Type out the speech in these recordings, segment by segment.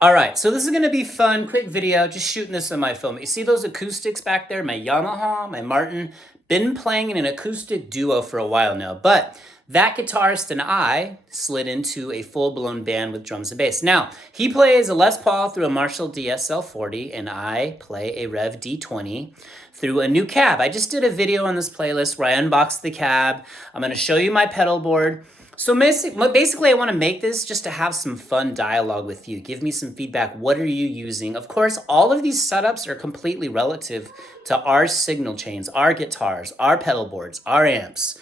All right, so this is gonna be fun, quick video, just shooting this on my phone. You see those acoustics back there? My Yamaha, my Martin, been playing in an acoustic duo for a while now, but that guitarist and I slid into a full-blown band with drums and bass. Now, he plays a Les Paul through a Marshall DSL-40, and I play a Rev D20 through a new cab. I just did a video on this playlist where I unboxed the cab. I'm gonna show you my pedal board. So basically, I want to make this just to have some fun dialogue with you. Give me some feedback. What are you using? Of course, all of these setups are completely relative to our signal chains, our guitars, our pedal boards, our amps,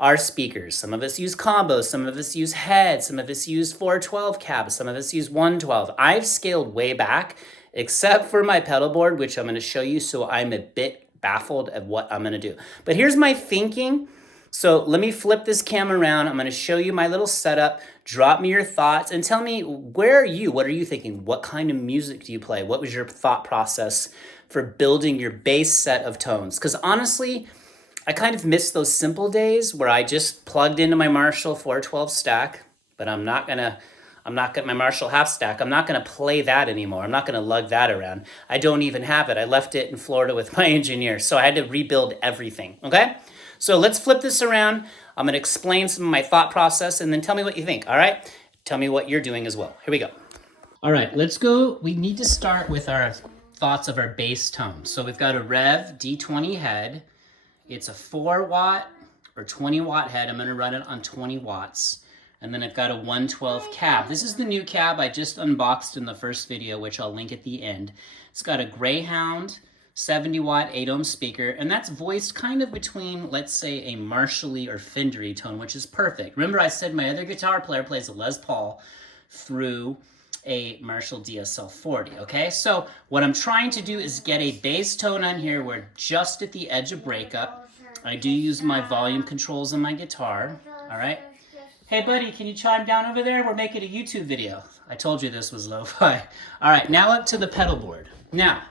our speakers. Some of us use combos, some of us use heads, some of us use 412 cabs, some of us use 112. I've scaled way back, except for my pedal board, which I'm going to show you, so I'm a bit baffled at what I'm going to do. But here's my thinking. So let me flip this camera around. I'm gonna show you my little setup. Drop me your thoughts and tell me, where are you? What are you thinking? What kind of music do you play? What was your thought process for building your base set of tones? Because honestly, I kind of miss those simple days where I just plugged into my Marshall 412 stack, but I'm not gonna my Marshall half stack. I'm not gonna play that anymore. I'm not gonna lug that around. I don't even have it. I left it in Florida with my engineer, so I had to rebuild everything, okay? So let's flip this around. I'm gonna explain some of my thought process and then tell me what you think, all right? Tell me what you're doing as well. Here we go. All right, let's go. We need to start with our thoughts of our bass tone. So we've got a Rev D20 head. It's a 4 watt or 20 watt head. I'm gonna run it on 20 watts. And then I've got a 112 cab. This is the new cab I just unboxed in the first video, which I'll link at the end. It's got a Greyhound 70 watt 8 ohm speaker, and that's voiced kind of between, let's say, a Marshall-y or Fender-y tone, which is perfect. Remember I said my other guitar player plays a Les Paul through a Marshall DSL-40, okay? So what I'm trying to do is get a bass tone on here where just at the edge of breakup. I do use my volume controls on my guitar, all right? Hey buddy, can you chime down over there? We're making a YouTube video. I told you this was lo-fi. All right, now up to the pedal board. Now,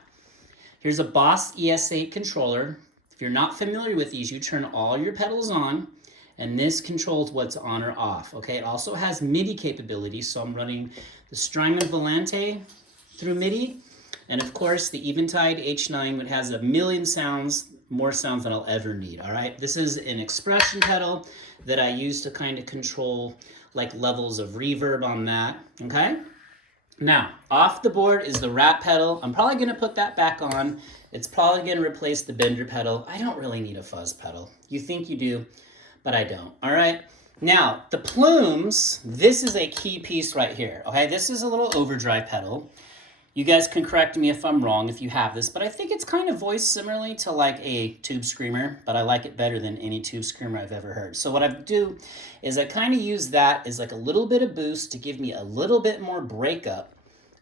here's a Boss ES8 controller. If you're not familiar with these, you turn all your pedals on, and this controls what's on or off, okay? It also has MIDI capability, so I'm running the Strymon Volante through MIDI, and of course the Eventide H9, which has a million sounds, more sounds than I'll ever need, all right? This is an expression pedal that I use to kind of control like levels of reverb on that, okay? Now, off the board is the Rat pedal. I'm probably gonna put that back on. It's probably gonna replace the Bender pedal. I don't really need a fuzz pedal. You think you do, but I don't, all right? Now, the plumes, this is a key piece right here, okay? This is a little overdrive pedal. You guys can correct me if I'm wrong if you have this, but I think it's kind of voiced similarly to like a tube screamer, but I like it better than any tube screamer I've ever heard. So what I do is I kind of use that as like a little bit of boost to give me a little bit more breakup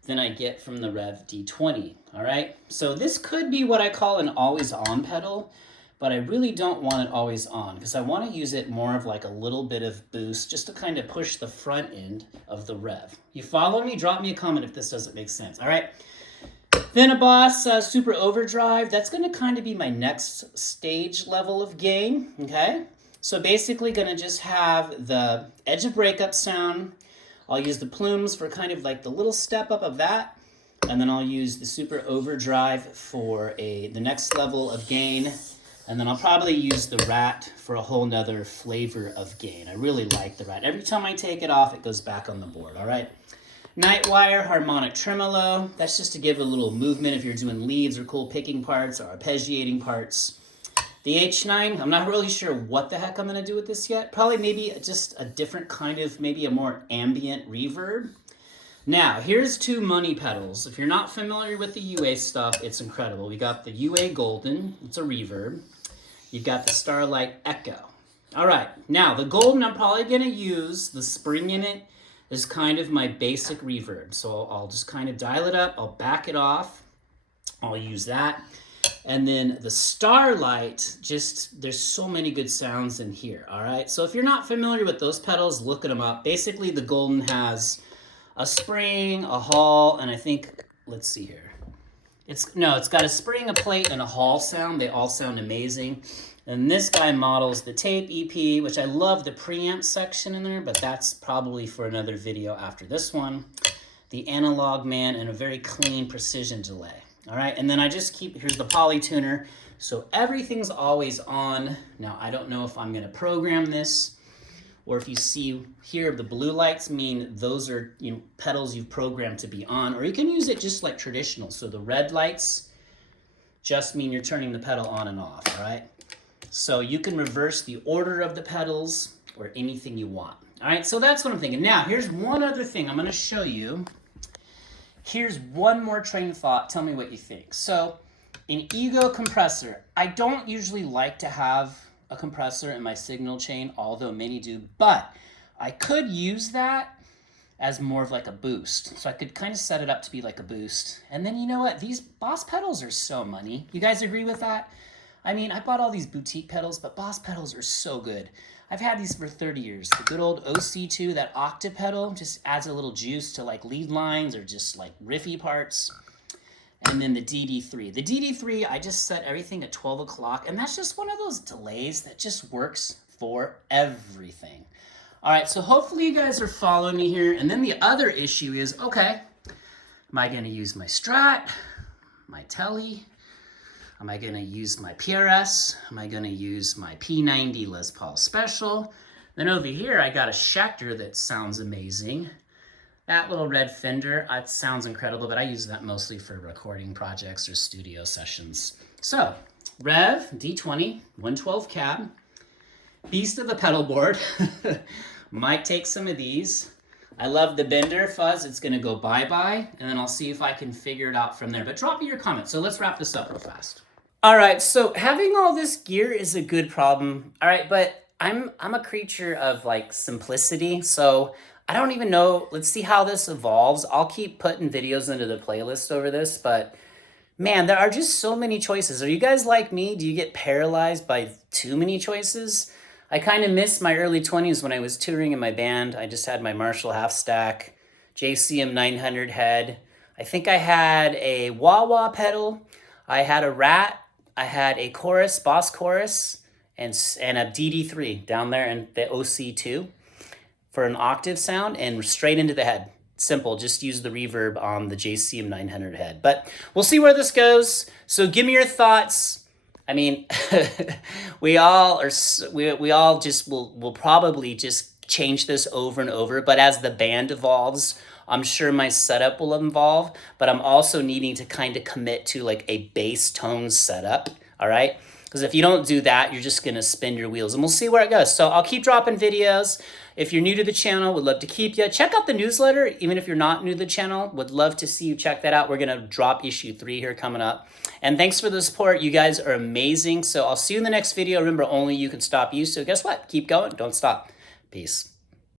than I get from the Rev D20, all right? So this could be what I call an always on pedal, but I really don't want it always on because I want to use it more of like a little bit of boost just to kind of push the front end of the Rev. You follow me? Drop me a comment if this doesn't make sense, all right? Then a Boss Super Overdrive. That's going to kind of be my next stage level of gain, okay? So basically going to just have the edge of breakup sound. I'll use the plumes for kind of like the little step up of that. And then I'll use the Super Overdrive for the next level of gain. And then I'll probably use the Rat for a whole nother flavor of gain. I really like the Rat. Every time I take it off, it goes back on the board, all right? Nightwire, harmonic tremolo. That's just to give a little movement if you're doing leads or cool picking parts or arpeggiating parts. The H9, I'm not really sure what the heck I'm gonna do with this yet. Probably maybe just a different kind of, maybe a more ambient reverb. Now, here's two money pedals. If you're not familiar with the UA stuff, it's incredible. We got the UA Golden, it's a reverb. You've got the Starlight Echo. All right, now the Golden I'm probably gonna use, the spring in it is kind of my basic reverb. So I'll just kind of dial it up, I'll back it off, I'll use that. And then the Starlight, just, there's so many good sounds in here, all right? So if you're not familiar with those pedals, look them up. Basically, the Golden has a spring, a hall, and I think, let's see here. It's got a spring, a plate, and a hall sound. They all sound amazing. And this guy models the tape EP, which I love the preamp section in there, but that's probably for another video after this one. the analog man, and a very clean precision delay. All right, and then I just keep, here's the poly tuner. So everything's always on. Now, I don't know if I'm gonna program this, or if you see here, the blue lights mean those are pedals you've programmed to be on, or you can use it just like traditional. So the red lights just mean you're turning the pedal on and off, all right? So you can reverse the order of the pedals or anything you want. All right, so that's what I'm thinking. Now, here's one other thing I'm gonna show you. Here's one more train of thought. Tell me what you think. So an ego compressor. I don't usually like to have a compressor in my signal chain, although many do, but I could use that as more of like a boost. So I could kind of set it up to be like a boost. And then you know what? These Boss pedals are so money. You guys agree with that? I mean, I bought all these boutique pedals, but Boss pedals are so good. I've had these for 30 years. The good old OC2, that octave pedal, just adds a little juice to like lead lines or just like riffy parts. And then the DD3. The DD3, I just set everything at 12 o'clock, and that's just one of those delays that just works for everything. All right, so hopefully you guys are following me here. And then the other issue is, okay, am I gonna use my Strat, my Tele? Am I gonna use my PRS? Am I gonna use my P90 Les Paul Special? Then over here, I got a Schecter that sounds amazing. That little red Fender, it sounds incredible, but I use that mostly for recording projects or studio sessions. So, Rev, D20, 112 cab, beast of the pedal board. Might take some of these. I love the bender fuzz. It's gonna go bye-bye, and then I'll see if I can figure it out from there. But drop me your comments. So let's wrap this up real fast. All right, so having all this gear is a good problem. All right, but I'm a creature of like simplicity, so I don't even know. Let's see how this evolves. I'll keep putting videos into the playlist over this, but man, there are just so many choices. Are you guys like me? Do you get paralyzed by too many choices? I kind of missed my early 20s when I was touring in my band. I just had my Marshall half stack, JCM 900 head. I think I had a wah-wah pedal. I had a Rat. I had a chorus, Boss chorus, and a DD3 down there and the OC2 for an octave sound and straight into the head. Simple, just use the reverb on the JCM 900 head. But we'll see where this goes. So give me your thoughts. I mean, we all just will probably just change this over and over. But as the band evolves, I'm sure my setup will evolve. But I'm also needing to kind of commit to like a bass tone setup. All right. Because if you don't do that, you're just going to spin your wheels. And we'll see where it goes. So I'll keep dropping videos. If you're new to the channel, would love to keep you. Check out the newsletter. Even if you're not new to the channel, would love to see you check that out. We're going to drop issue 3 here coming up. And thanks for the support. You guys are amazing. So I'll see you in the next video. Remember, only you can stop you. So guess what? Keep going. Don't stop. Peace.